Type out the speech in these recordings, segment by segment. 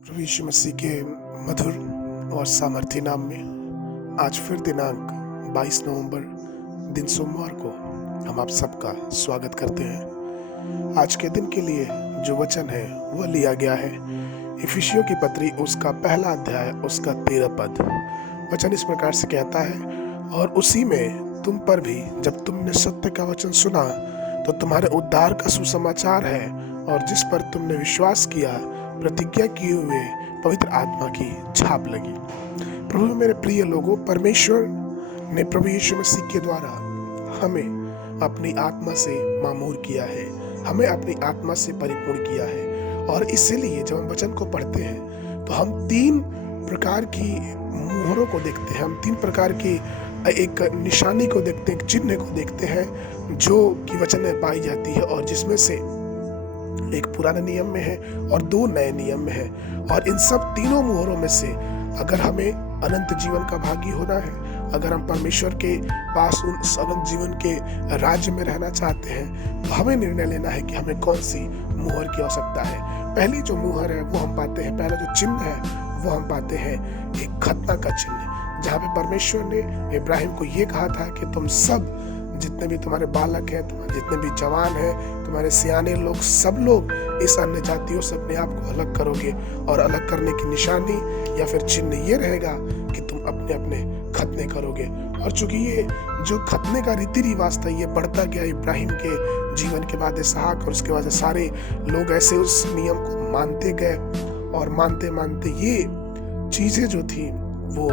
प्रभु यीशु मसीह के मधुर और सामर्थी नाम में आज फिर दिनांक 22 नवंबर दिन सोमवार को हम आप सबका स्वागत करते हैं। आज के दिन के लिए जो वचन है वह लिया गया है इफिसियों की पत्री उसका पहला अध्याय उसका 13 पद। वचन इस प्रकार से कहता है, और उसी में तुम पर भी जब तुमने सत्य का वचन सुना तो तुम्हारे उद्धार का सुसमाचार है, और जिस पर तुमने विश्वास किया प्रतिज्ञा किए हुए पवित्र आत्मा की छाप लगी। प्रभु मेरे प्रिय लोगों, परमेश्वर ने प्रभु यीशु मसीह के द्वारा हमें अपनी आत्मा से मामूर किया है, हमें अपनी आत्मा से परिपूर्ण किया है। और इसीलिए जब हम वचन को पढ़ते हैं तो हम 3 प्रकार की मुहरों को देखते हैं, हम 3 प्रकार की एक निशानी को देखते हैं, एक चिन्ह को देखते हैं जो कि वचन में पाई जाती है, और जिसमें से एक पुराने नियम में है और 2 नए नियम में है। और इन सब तीनों मुहरों में से अगर हमें अनंत जीवन का भागी होना है, अगर हम परमेश्वर के पास उस अनंत जीवन के राज्य में रहना चाहते हैं, तो हमें निर्णय लेना है कि हमें कौन सी मुहर की आवश्यकता है। पहली जो मुहर है वो हम पाते हैं, पहला जो चिन्ह है वो हम पाते हैं एक खतना का चिन्ह, जहाँ पे परमेश्वर ने इब्राहिम को ये कहा था कि तुम सब जितने भी तुम्हारे बालक हैं, तुम्हारे जितने भी जवान हैं, तुम्हारे सियाने लोग, सब लोग इस अन्य जातियों से अपने आप को अलग करोगे। और अलग करने की निशानी या फिर चिन्ह ये रहेगा कि तुम अपने अपने खतने करोगे। और चूंकि ये जो खतने का रीति रिवाज था ये बढ़ता गया इब्राहिम के जीवन के बाद इसहाक, और उसके बाद सारे लोग ऐसे उस नियम को मानते गए, और मानते मानते ये चीजें जो थी वो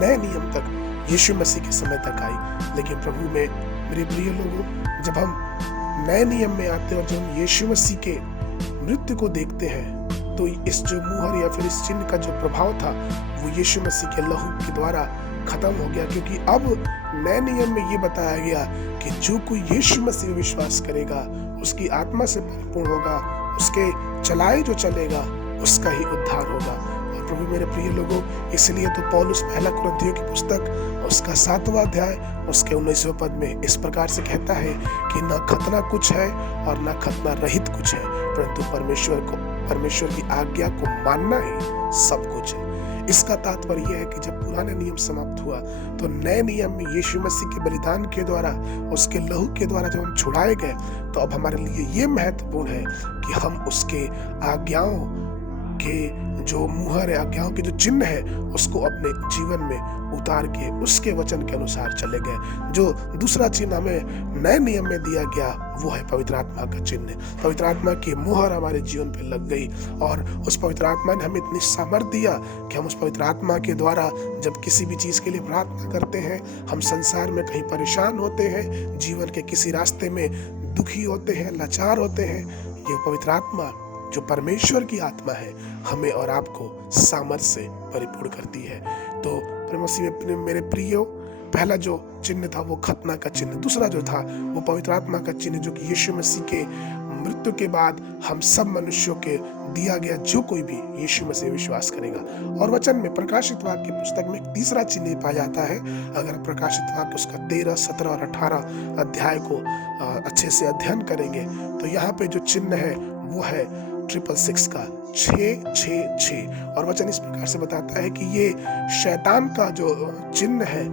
नए नियम तक यीशु मसीह के समय तक आई। लेकिन प्रभु में मेरे प्रिय लोगों, जब हम नए नियम में आते हैं और जब हम यीशु मसीह के मृत्यु को देखते हैं, तो इस जो मुहर या फिर इस चिन्ह का जो प्रभाव था वो यीशु मसीह के लहू के द्वारा खत्म हो गया। क्योंकि अब नए नियम में ये बताया गया कि जो कोई यीशु मसीह में विश्वास करेगा, उसकी आत्मा से परिपूर्ण होगा, उसके चलाए जो चलेगा उसका ही उद्धार होगा। प्रभु मेरे प्रिय लोगों, इसलिए तो पौलुस पहला कुरिन्थियों की पुस्तक उसका 7वां अध्याय उसके 19वें पद में इस प्रकार से कहता है कि न खतना कुछ है और न खतना रहित कुछ है, परंतु परमेश्वर की आज्ञा को मानना ही सब कुछ है। इसका तात्पर्य यह है कि जब पुराना नियम समाप्त हुआ तो नए नियम में यीशु मसीह के बलिदान के द्वारा, उसके लहू के द्वारा जब हम छुड़ाए गए, तो अब हमारे लिए ये महत्वपूर्ण है कि हम उसके आज्ञाओं के जो मुहर है, आज्ञाओं के जो चिन्ह है, उसको अपने जीवन में उतार के उसके वचन के अनुसार चले गए। जो दूसरा चिन्ह हमें नए नियम में दिया गया वो है पवित्र आत्मा का चिन्ह। पवित्र आत्मा की मुहर हमारे जीवन पे लग गई, और उस पवित्र आत्मा ने हमें इतनी सामर्थ्य दिया कि हम उस पवित्र आत्मा के द्वारा जब किसी भी चीज के लिए प्रार्थना करते हैं, हम संसार में कहीं परेशान होते हैं, जीवन के किसी रास्ते में दुखी होते हैं, लाचार होते हैं, ये पवित्र आत्मा जो परमेश्वर की आत्मा है हमें और आपको सामर्थ्य से परिपूर्ण करती है। तो प्रेम मसीह में मेरे प्रियो, पहला जो चिन्ह था वो खतना का चिन्ह, दूसरा जो था वो पवित्र आत्मा का चिन्ह, जो कि यीशु मसीह के मृत्यु के बाद हम सब मनुष्यों के दिया गया, जो कोई भी यीशु मसीह विश्वास करेगा। और वचन में प्रकाशित वाक्य की पुस्तक में एक तीसरा चिन्ह पाया जाता है। अगर प्रकाशित वाक्य उसका 13, 17 और 18 अध्याय को अच्छे से अध्ययन करेंगे तो यहाँ पे जो चिन्ह है वो है 666 का 666। और वचन इस प्रकार से बताता है कि ये शैतान का जो चिन्ह है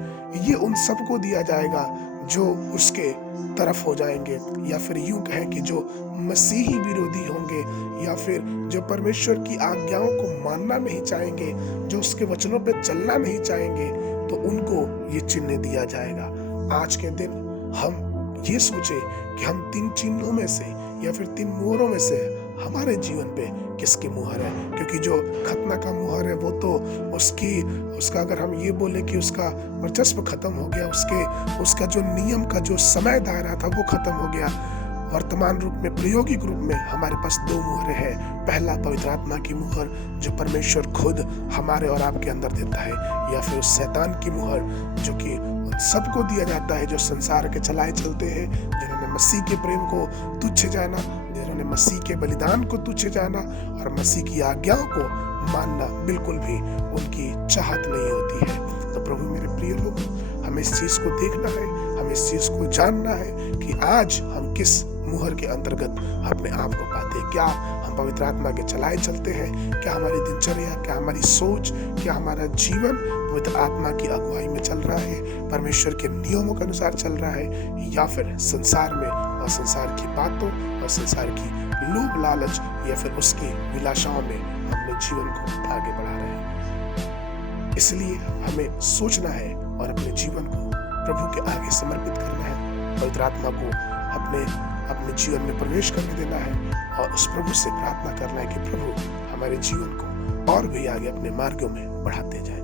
ये उन सबको दिया जाएगा जो उसके तरफ हो जाएंगे, या फिर यूं कहें कि जो मसीही विरोधी होंगे, या फिर जो परमेश्वर की आज्ञाओं को मानना नहीं चाहेंगे, जो उसके वचनों पे चलना नहीं चाहेंगे, तो उनको ये चिन्ह दिया जाएगा। आज के दिन हम ये सोचे कि हम 3 चिन्हों में से या फिर 3 मुहरों में से हमारे जीवन पे किसकी मुहर है। क्योंकि जो खतना का मुहर है वो तो उसका अगर हम ये बोले कि उसका वर्चस्व खत्म हो गया, उसका जो नियम का जो समय दायरा था वो खत्म हो गया। वर्तमान रूप में, प्रायोगिक रूप में हमारे पास 2 मुहरें हैं। पहला पवित्र आत्मा की मुहर जो परमेश्वर खुद हमारे और आपके अंदर देता है, या फिर उस शैतान की मुहर जो कि उन सबको दिया जाता है जो संसार के चलाए चलते हैं, जिन्होंने मसीह के प्रेम को तुच्छ जाना, जिन्होंने मसीह के बलिदान को तुच्छ जाना और मसीह की आज्ञाओं को मानना बिल्कुल भी उनकी चाहत नहीं होती है। तो प्रभु मेरे प्रिय लोग, हमें इस चीज को देखना है, हमें इस चीज को जानना है कि आज हम किस मुहर के अंतर्गत अपने आप को पाते चलते, क्या हम पवित्र आत्मा के चलाए चलते हैं, क्या हमारी दिनचर्या, क्या हमारी सोच, क्या हमारा जीवन पवित्र आत्मा की अगुवाई में चल रहा है, परमेश्वर के नियमों के अनुसार चल रहा है, या फिर संसार में और संसार की बातों और संसार की लोभ लालच या फिर उसकी विलासाओं में अपने जीवन को आगे बढ़ा रहे हैं। इसलिए हमें सोचना है और अपने जीवन को प्रभु के आगे समर्पित करना है, पवित्र आत्मा को अपने जीवन में प्रवेश करने देना है और उस प्रभु से प्रार्थना करना है कि प्रभु हमारे जीवन को और भी आगे अपने मार्गों में बढ़ाते जाए।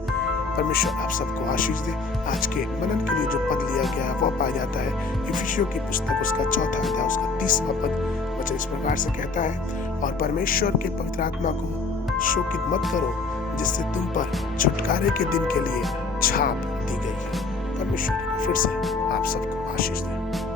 परमेश्वर आप सबको आशीष दे। आज के मनन के लिए जो पद लिया गया है वह पाया जाता है इफिसियों की पुस्तक उसका 4वां अध्याय उसका 30वां पद। वचन इस प्रकार से कहता है, और परमेश्वर के पवित्र आत्मा को शोकित मत करो, जिससे तुम पर छुटकारे के दिन के लिए छाप दी गई है। परमेश्वर फिर से आप सबको आशीष दे।